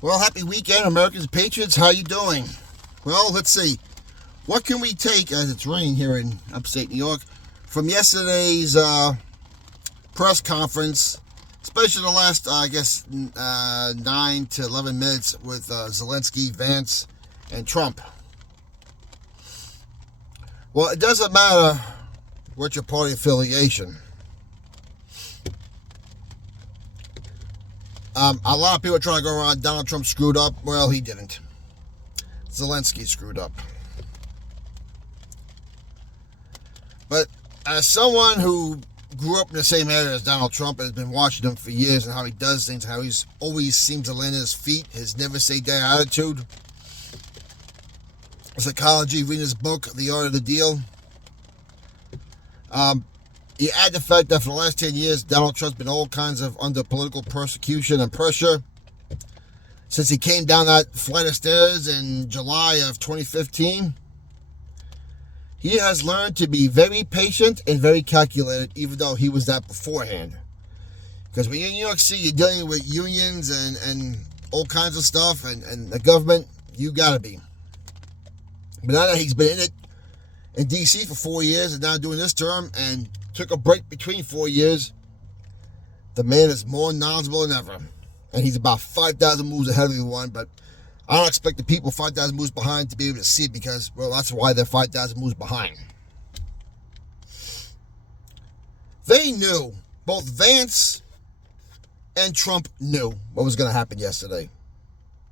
Well, happy weekend, Americans, Patriots. How you doing? Well, let's see. What can we take, as it's raining here in upstate New York, from yesterday's press conference, especially the last, 9 to 11 minutes with Zelensky, Vance, and Trump? Well, it doesn't matter what your party affiliation. A lot of people are trying to go around, Donald Trump screwed up. Well, he didn't. Zelensky screwed up. But as someone who grew up in the same area as Donald Trump and has been watching him for years and how he does things, how he's always seems to land on his feet, his never say die attitude, psychology, reading his book, The Art of the Deal. You add the fact that for the last 10 years, Donald Trump's been all kinds of under political persecution and pressure. Since he came down that flight of stairs in July of 2015, he has learned to be very patient and very calculated, even though he was that beforehand. Because when you're in New York City, you're dealing with unions and all kinds of stuff, and the government, you gotta be. But now that he's been in it, in D.C. for 4 years, and now doing this term, and took a break between 4 years, the man is more knowledgeable than ever. And he's about 5,000 moves ahead of everyone, but I don't expect the people 5,000 moves behind to be able to see it because, well, that's why they're 5,000 moves behind. They knew, both Vance and Trump knew what was going to happen yesterday.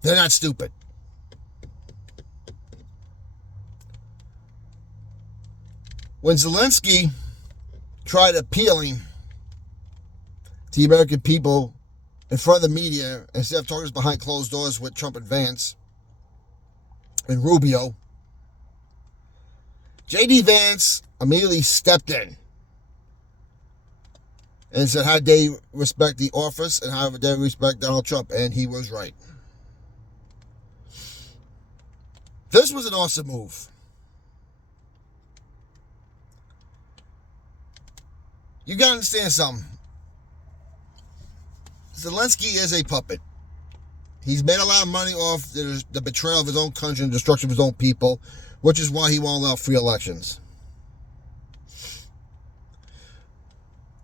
They're not stupid. When Zelensky tried appealing to the American people in front of the media, instead of talking behind closed doors with Trump and Vance and Rubio, J.D. Vance immediately stepped in and said how they respect the office and how they respect Donald Trump, and he was right. This was an awesome move. You gotta understand something. Zelensky is a puppet. He's made a lot of money off the betrayal of his own country and destruction of his own people, which is why he won't allow free elections.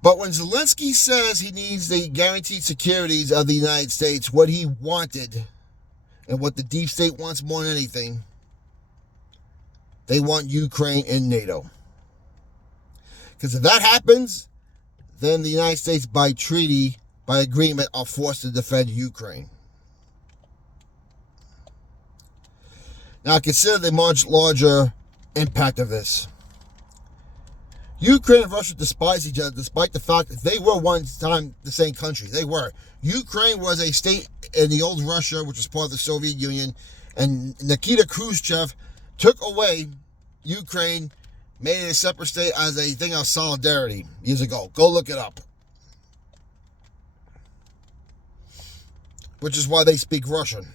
But when Zelensky says he needs the guaranteed securities of the United States, what he wanted and what the deep state wants more than anything, they want Ukraine in NATO. Because if that happens, then the United States, by treaty, by agreement, are forced to defend Ukraine. Now, consider the much larger impact of this. Ukraine and Russia despise each other, despite the fact that they were one time the same country. They were. Ukraine was a state in the old Russia, which was part of the Soviet Union, and Nikita Khrushchev took away Ukraine, made it a separate state as a thing of solidarity years ago. Go look it up. Which is why they speak Russian.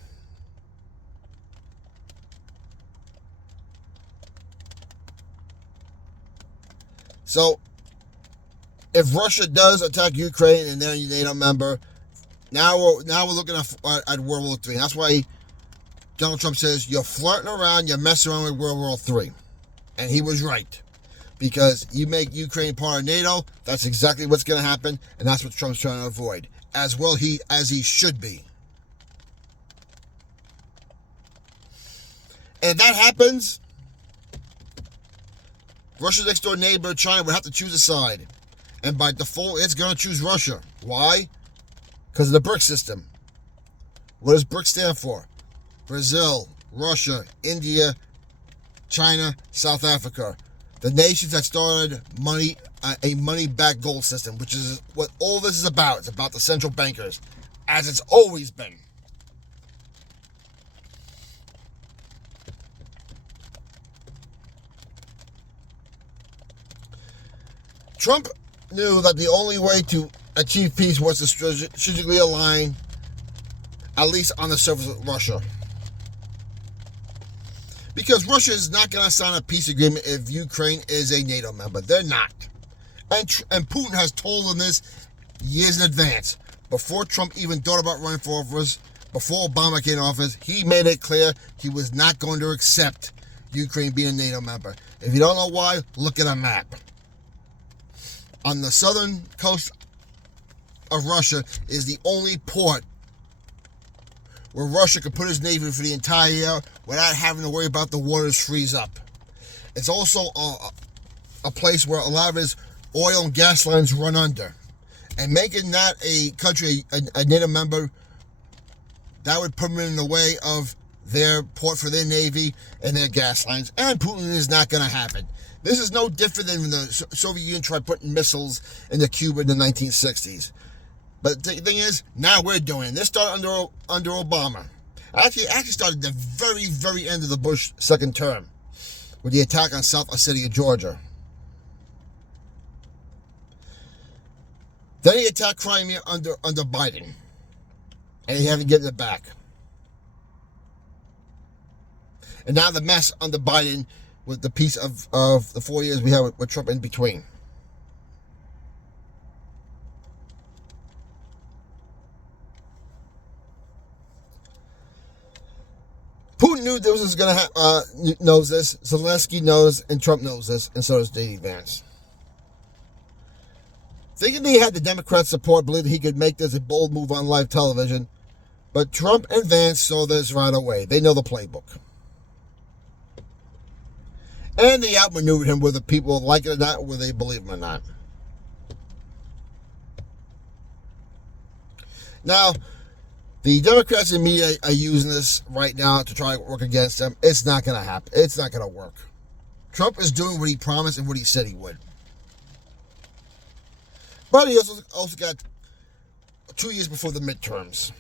So, if Russia does attack Ukraine and they're a NATO member, now we're looking at World War III. That's why Donald Trump says, you're flirting around, you're messing around with World War III. And he was right. Because you make Ukraine part of NATO, that's exactly what's going to happen, and that's what Trump's trying to avoid. As well as he should be. And if that happens, Russia's next door neighbor, China, would have to choose a side. And by default, it's going to choose Russia. Why? Because of the BRICS system. What does BRICS stand for? Brazil, Russia, India, China, South Africa. The nations that started a money-backed gold system, which is what all this is about. It's about the central bankers, as it's always been. Trump knew that the only way to achieve peace was to strategically align, at least on the surface, with Russia. Because Russia is not going to sign a peace agreement if Ukraine is a NATO member. They're not. And Putin has told them this years in advance. Before Trump even thought about running for office, before Obama came in office, he made it clear he was not going to accept Ukraine being a NATO member. If you don't know why, look at a map. On the southern coast of Russia is the only port where Russia could put its navy for the entire year without having to worry about the waters freeze up. It's also a place where a lot of its oil and gas lines run under. And making that a country, a NATO member, that would put them in the way of their port for their navy and their gas lines. And Putin is not going to happen. This is no different than when the Soviet Union tried putting missiles into Cuba in the 1960s. But the thing is, now we're doing it. This started under Obama. Actually started at the very, very end of the Bush second term with the attack on South Ossetia, Georgia. Then he attacked Crimea under Biden. And he haven't given it back. And now the mess under Biden with the piece of the 4 years we had with Trump in between. Putin knew this was going to knows this. Zelensky knows, and Trump knows this, and so does J.D. Vance. Thinking he had the Democrats' support, believed he could make this a bold move on live television. But Trump and Vance saw this right away. They know the playbook. And they outmaneuvered him, whether people like it or not, whether they believe him or not. Now, the Democrats and media are using this right now to try to work against them. It's not going to happen. It's not going to work. Trump is doing what he promised and what he said he would. But he also got 2 years before the midterms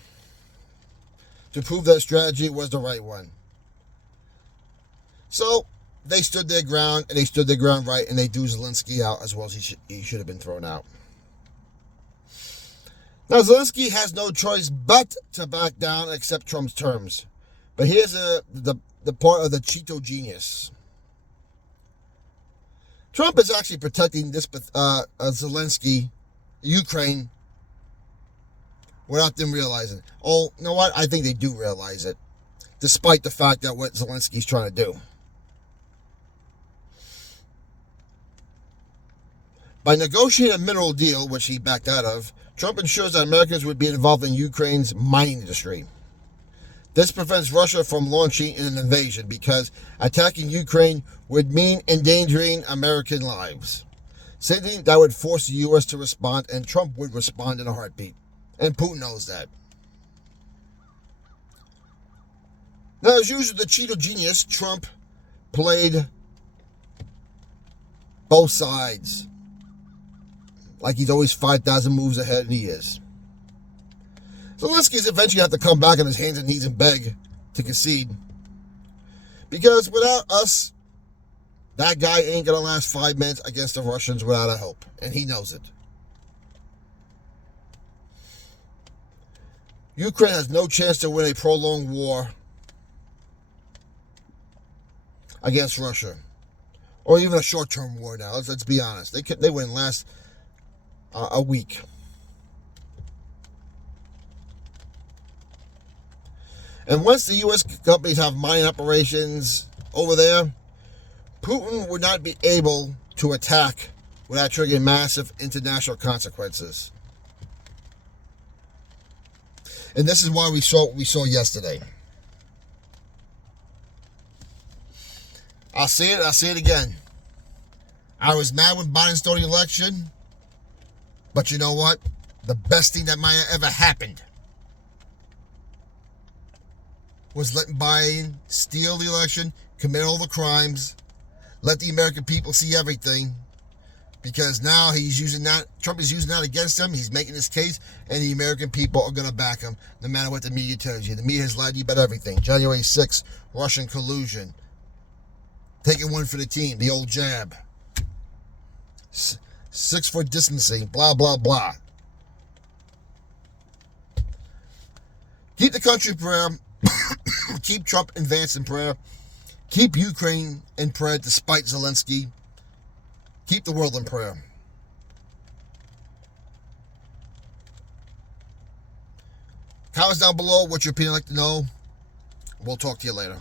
to prove that strategy was the right one. So they stood their ground, and they stood their ground right, and they threw Zelensky out as well as he should have been thrown out. Now, Zelensky has no choice but to back down and accept Trump's terms. But here's the part of the Cheeto genius. Trump is actually protecting this Zelensky, Ukraine, without them realizing it. Oh, you know what? I think they do realize it, despite the fact that what Zelensky's trying to do. By negotiating a mineral deal, which he backed out of, Trump ensures that Americans would be involved in Ukraine's mining industry. This prevents Russia from launching an invasion because attacking Ukraine would mean endangering American lives. Something that would force the U.S. to respond, and Trump would respond in a heartbeat. And Putin knows that. Now, as usual, the Cheeto genius, Trump played both sides. Like he's always 5,000 moves ahead, and he is. Zelensky's eventually have to come back on his hands and knees and beg to concede. Because without us, that guy ain't going to last 5 minutes against the Russians without a hope. And he knows it. Ukraine has no chance to win a prolonged war against Russia. Or even a short-term war now. Let's be honest. They wouldn't last a week. And once the U.S. companies have mining operations over there, Putin would not be able to attack without triggering massive international consequences. And this is why we saw what we saw yesterday. I'll say it again. I was mad when Biden stole the election. But you know what? The best thing that might have ever happened was letting Biden steal the election, commit all the crimes, let the American people see everything. Because now Trump is using that against him. He's making his case, and the American people are going to back him no matter what the media tells you. The media has lied to you about everything. January 6th, Russian collusion. Taking one for the team, the old jab. 6-foot distancing, blah, blah, blah. Keep the country in prayer. Keep Trump and Vance in prayer. Keep Ukraine in prayer despite Zelensky. Keep the world in prayer. Comments down below. What's your opinion? I'd like to know. We'll talk to you later.